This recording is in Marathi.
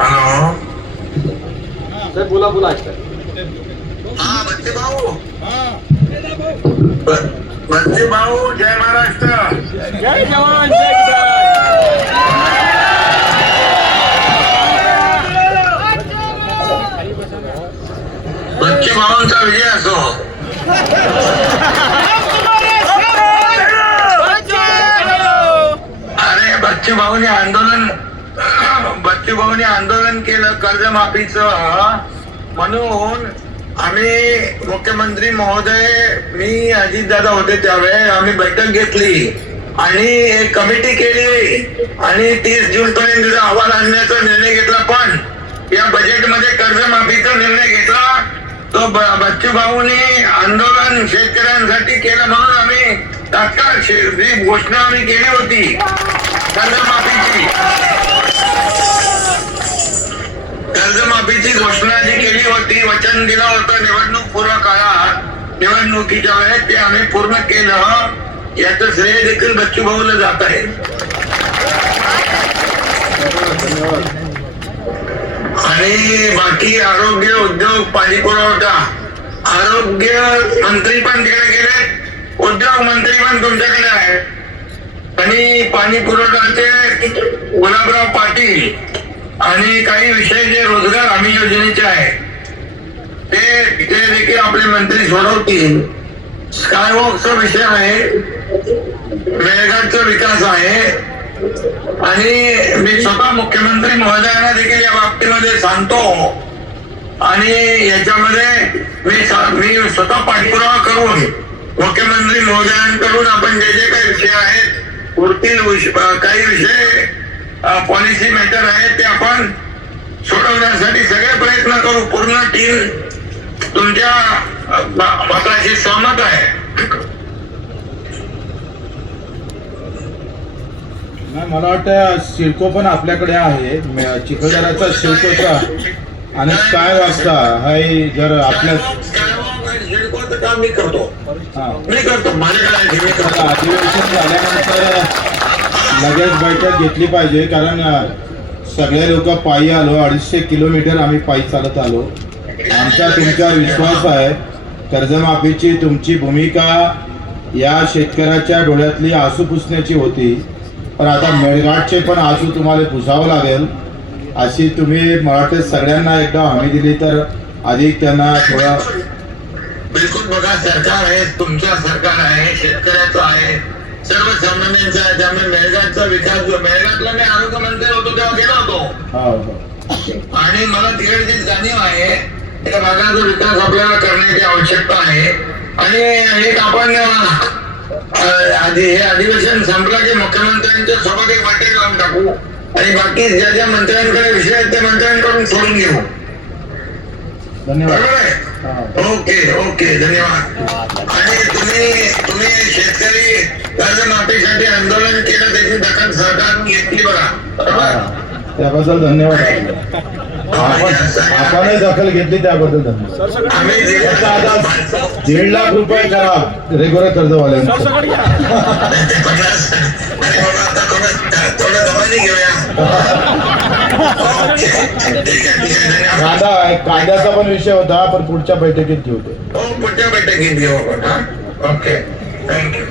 हॅलो सर बोला बोला. हा बच्चे भाऊ. बच्चे भाऊ जय महाराष्ट्र. जय जवान जय किसान. बच्चे भाऊंचा विजय असो. अरे बच्चे भाऊने आंदोलन केलं कर्जमाफीचं, म्हणून आम्ही मुख्यमंत्री महोदय, मी अजितदादा होते त्यावेळेस आम्ही बैठक घेतली आणि एक कमिटी केली आणि 30 जून पर्यंत अहवाल आणण्याचा निर्णय घेतला. पण या बजेटमध्ये कर्जमाफीचा निर्णय घेतला तो बच्चू भाऊनी आंदोलन शेतकऱ्यांसाठी केलं, म्हणून आम्ही तात्काळ जी घोषणा आम्ही केली होती कर्जमाफीची घोषणा जी केली होती, वचन दिलं होतं निवडणूक पूर्व काळात, निवडणुकीच्या वेळेस ते आम्ही पूर्ण केलं. याचं श्रेय देखील बच्चू भाऊला जात आहे. आणि बाकी आरोग्य, उद्योग, पाणी पुरवठा, आरोग्य मंत्री पण तिकडे गेले, उद्योग मंत्री पण तुमच्याकडे आहे आणि पाणी पुरवठ्याचे गुलाबराव पाटील आणि काही विषय जे रोजगार हमी योजनेचे आहे ते देखील आपले मंत्री सोडवतील. स्कायवॉकचा विषय आहे, मेळघाटचा विकास आहे आणि मी स्वतः मुख्यमंत्री महोदयांना देखील या बाबतीमध्ये सांगतो आणि याच्यामध्ये मी स्वतः पाठपुरावा करून मुख्यमंत्री महोदयांकडून आपण जे जे काही विषय आहेत उरतील, काही विषय पॉलिसी मॅटर आहे ते आपण सोडवण्यासाठी सगळे प्रयत्न करू. पूर्ण टीम तुमच्या मताशी सहमत आहे. मला वाटतं सिडको पण आपल्याकडे आहे, चिखलदराचा सिडकोचा आणि काय वाजता हाय. जर आपल्या सिडकोचं काम मी करतो माझ्याकडे अधिवेशन झाल्यानंतर लगेच बैठक घेतली पाहिजे, कारण सगळे लोक पायी आलो, 250 किलोमीटर आम्ही पायी चालत आलो. आमचा तुमच्यावर विश्वास आहे. कर्जमाफीची तुमची भूमिका या शेतकऱ्याच्या डोळ्यातली आसू पुसण्याची होती, पण आता मेळघाटचे पण आसू तुम्हाला पुसावं लागेल. अशी तुम्ही मराठी सगळ्यांना एकदा हमी दिली तर अधिक त्यांना थोडा. बिलकुल. बघा, सरकार आहे, तुमचं सरकार आहे, शेतकऱ्याचं आहे, सर्वसामान्यांचा आहे. त्यामुळे मेळघाटचा विकास, मेळघाटला मी आरोग्य मंत्री होतो तेव्हा गेलो होतो आणि मला तिकडची जाणीव आहे त्या भागाचा विकास आपल्याला करण्याची आवश्यकता आहे. आणि एक आपण हे अधिवेशन संपलं की मुख्यमंत्र्यांच्या सोबत एक बैठक लावून टाकू आणि बाकी ज्या ज्या मंत्र्यांकडे विषय आहेत त्या मंत्र्यांकडून सोडून घेऊ. धन्यवाद. ओके ओके, धन्यवाद. आणि तुम्ही शेतकरी कर्जमाफीसाठी आंदोलन केलं, त्याची दखल सरकारने घेतली बघा, बरोबर? त्याबद्दल धन्यवाद. आपणही दखल घेतली त्याबद्दल धन्यवाद. आम्ही 1.5 लाख रुपये करा रेग्युलर कर्जवाल्यांना. थोडं दबाने घेऊया. कायद्याचा पण विषय होता, पण पुढच्या बैठकीत घेऊ. पुढच्या बैठकीत घेऊ आपण. Okay, thank you.